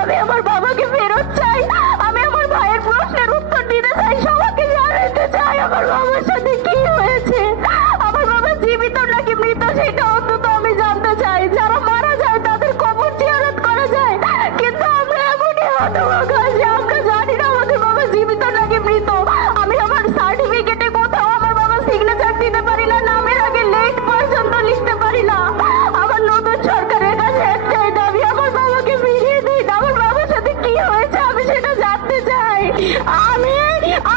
আমি আমার বাবাকে ফেরত চাই, আমি আমার ভাইয়ের প্রশ্নের উত্তর দিতে চাই, সবাইকে জানাতে চাই আমার বাবার সাথে কি হয়েছে, আমার বাবা জীবিত নাকি মৃত সেটা অন্তত আমি জানতে চাই। যারা মারা যায় তাদের কবর জিয়ারত করা যায়, কিন্তু আমরা এমনই হতভাগা যে আমরা জানি না আমাদের বাবা জীবিত নাকি মৃত। আমি আমার সার্টিফিকেটে কোথাও আমার বাবা সিগনেচার দিতে পারি না, নামের আগে লেট পর্যন্ত লিখতে পারি না। আমার নতুন সরকারের কাছে একটাই দাবি, আমার বাবাকে ফিরিয়ে দিন, আমার বাবার সাথে কি হয়েছে আমি সেটা জানতে চাই।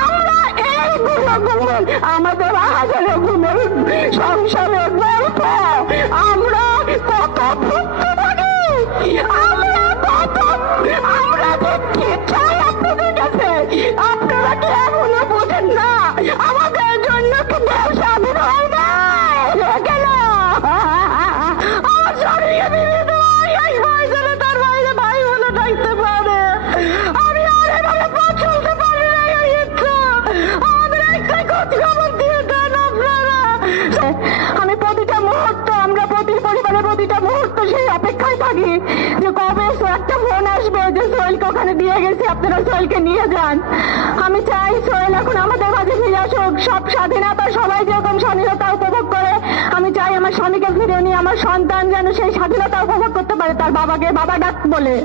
আমরা এইগুলো গুণ আমাদের আহাজারে গুণের সংসারের গল্প, আমরা কত ভুক্তভোগী, আমরা যে কি চাই আপনাদের কাছে, আপনারা কি এখনো বোঝেন না আমাদের জন্য কি দেশ স্বাধীন হয় না কেন? আমার শরীরে বিভিন্ন এই বয়সে তার বাইরে ভাই বলে ডাকতে পারে, আমি আর এভাবে পথ চলতে পারি না। এই ইচ্ছা আমাদের একটাই খোঁজ খবর দিয়ে দেন আপনারা। আমি প্রতিটা মুহূর্ত, আমরা প্রতি পরিবারের প্রতিটা মুহূর্ত সেই অপেক্ষায় থাকি যে কবে একটা ফোন আসবে যে সোহেলকে ওখানে দিয়ে গেছে, আপনারা সোহেলকে নিয়ে যান। আমি চাই সোহেল এখন আমাদের মাঝে ফিরে আসুক, সব স্বাধীনতা সবাই যেরকম স্বাধীনতা উপভোগ করে, আমি চাই আমার স্বামীকে ফিরে নিয়ে আমার সন্তান যেন সেই স্বাধীনতা উপভোগ করতে পারে, তার বাবাকে বাবা ডাক বলে।